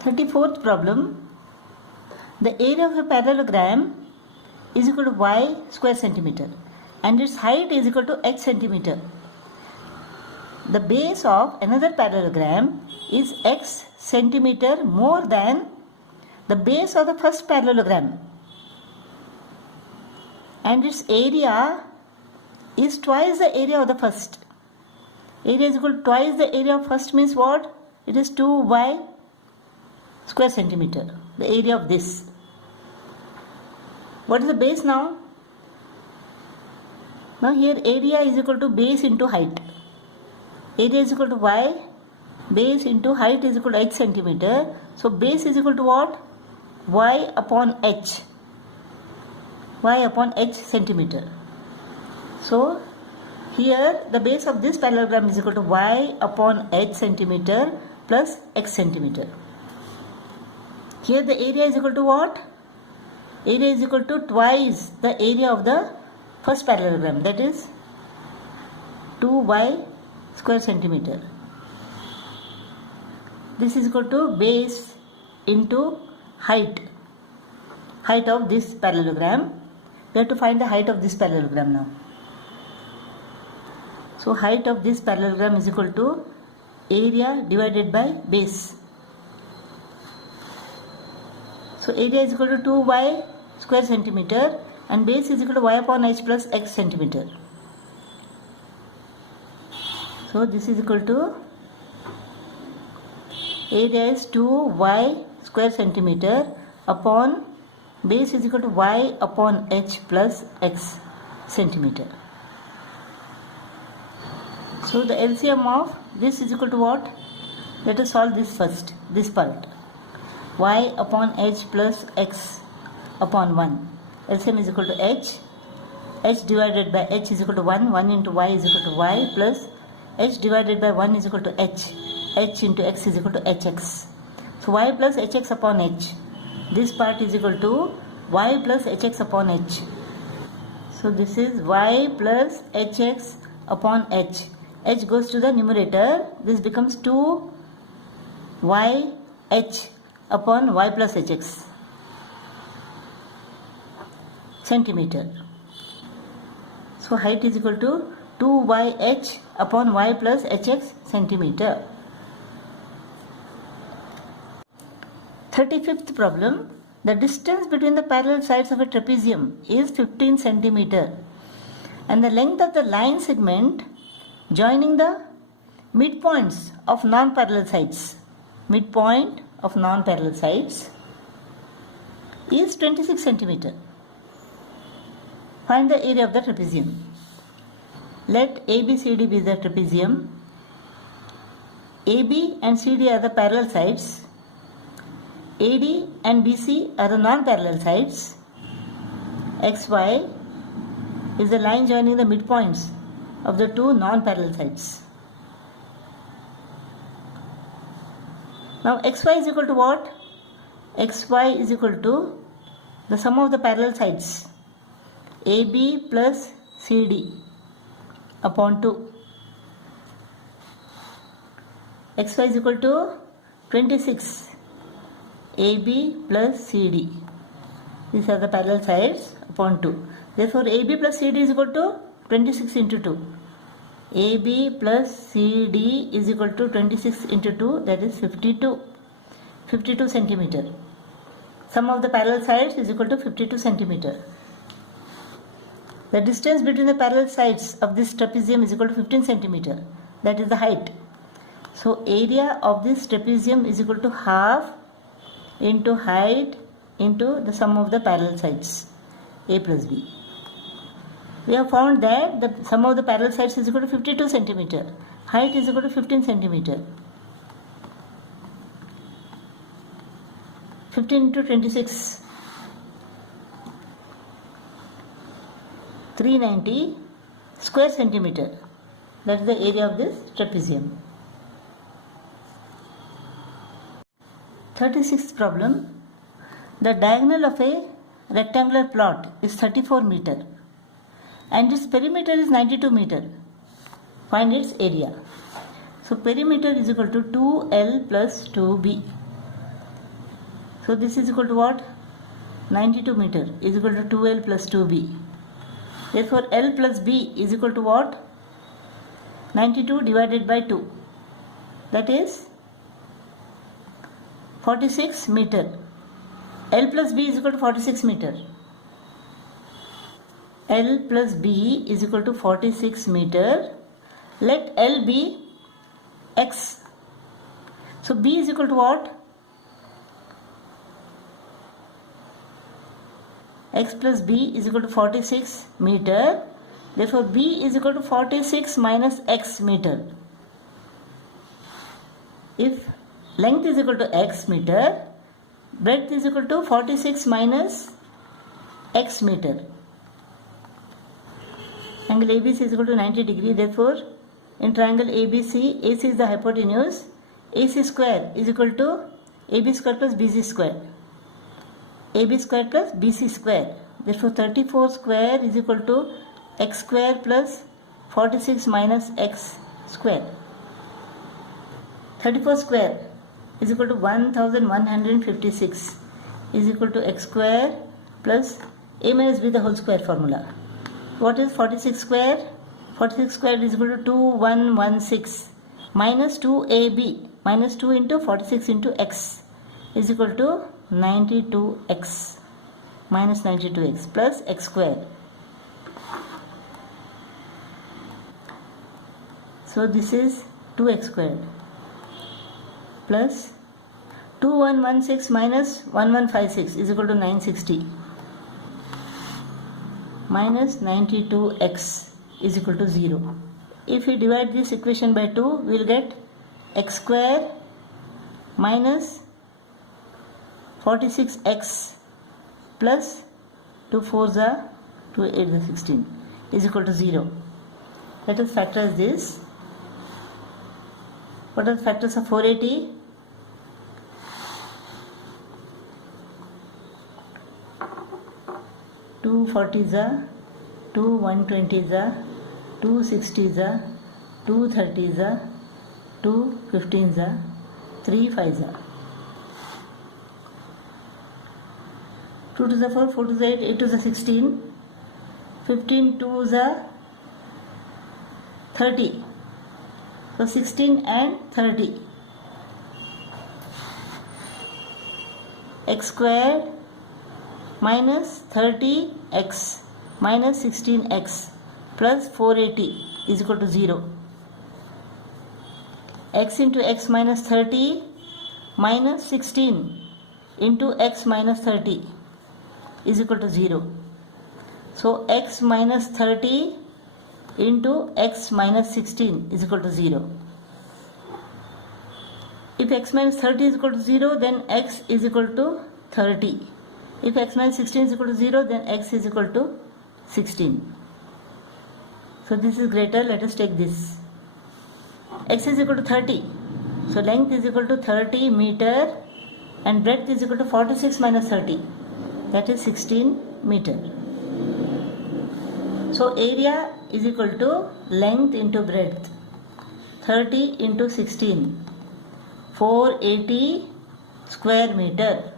34th problem. The area of a parallelogram is equal to y square centimeter and its height is equal to x centimeter. The base of another parallelogram is x centimeter more than the base of the first parallelogram, and its area is twice the area of the first. Area is equal to twice the area of first means what? It is 2y square centimeter, the area of this. What is the base now? Now here area is equal to base into height. Area is equal to y, base into height is equal to x centimeter. So base is equal to what? Y upon h. Y upon h centimeter. So here the base of this parallelogram is equal to y upon h centimeter plus x centimeter. Here the area is equal to what? Area is equal to twice the area of the first parallelogram, that is 2y square centimeter. This is equal to base into height of this parallelogram. We have to find the height of this parallelogram now. So height of this parallelogram is equal to area divided by base. So area is equal to 2y square centimeter and base is equal to y upon h plus x centimeter. So this is equal to area is 2y square centimeter upon base is equal to y upon h plus x centimeter. So the LCM of this is equal to what? Let us solve this first, this part. Y upon h plus x upon 1. LCM is equal to h. H divided by h is equal to 1. 1 into y is equal to y plus h divided by 1 is equal to h. H into x is equal to hx. So y plus hx upon h. This part is equal to y plus hx upon h. So this is y plus hx upon h. H goes to the numerator. This becomes 2y h upon y plus hx centimeter. So height is equal to 2yh upon y plus hx centimeter. 35th problem. The distance between the parallel sides of a trapezium is 15 centimeter and the length of the line segment joining the midpoints of non-parallel sides is 26 centimeter. Find the area of the trapezium. Let ABCD be the trapezium. AB and CD are the parallel sides. AD and BC are the non-parallel sides. XY is the line joining the midpoints of the two non-parallel sides. Now XY is equal to what? XY is equal to the sum of the parallel sides AB plus CD upon 2. XY is equal to 26 AB plus CD. These are the parallel sides upon 2. Therefore AB plus CD is equal to 26 into 2. AB plus CD is equal to 26 into 2, that is 52 centimeter. Sum of the parallel sides is equal to 52 centimeter. The distance between the parallel sides of this trapezium is equal to 15 centimeter. That is the height. So area of this trapezium is equal to half into height into the sum of the parallel sides A plus B. We have found that the sum of the parallel sides is equal to 52 centimeter. Height is equal to 15 centimeter. 15 into 26. 390 square centimeter. That is the area of this trapezium. 36th problem. The diagonal of a rectangular plot is 34 meter and its perimeter is 92 meter. Find its area. So perimeter is equal to 2L plus 2B. So this is equal to what? 92 meter is equal to 2L plus 2B. Therefore L plus B is equal to what? 92 divided by 2. That is 46 meter. L plus B is equal to 46 meter. L plus B is equal to 46 meter. Let L be X. So B is equal to what? X plus B is equal to 46 meter. Therefore B is equal to 46 minus X meter. If length is equal to X meter, breadth is equal to 46 minus X meter. Angle ABC is equal to 90 degree. Therefore, in triangle ABC, AC is the hypotenuse. AC square is equal to AB square plus BC square. AB square plus BC square. Therefore, 34 square is equal to X square plus 46 minus X square. 34 square is equal to 1156 is equal to X square plus A minus B the whole square formula. What is 46 square? 46 square is equal to 2116 minus 2AB minus 2 into 46 into X is equal to 92X minus 92X plus X square. So this is 2X squared plus 2116 minus 1156 is equal to 960 minus 92X is equal to 0. If we divide this equation by 2, we will get X square minus 46X plus 2 4s are 2 8 is 16 is equal to 0. Let us factorize this. What are the factors of 480? 2 40s are 2 120s are 2 60s are 2 30s are 2 15s are 3 5s are 2 to the 4 4 to the 8 8 to the 16 15 2s are 30. So 16 and 30. X squared minus 30x minus 16x plus 480 is equal to 0. X into x minus 30 minus 16 into x minus 30 is equal to 0. So x minus 30 into x minus 16 is equal to 0. If x minus 30 is equal to 0, then x is equal to 30. If x minus 16 is equal to 0, then x is equal to 16. So this is greater. Let us take this. X is equal to 30. So length is equal to 30 meter and breadth is equal to 46 minus 30. That is 16 meter. So area is equal to length into breadth. 30 into 16. 480 square meter.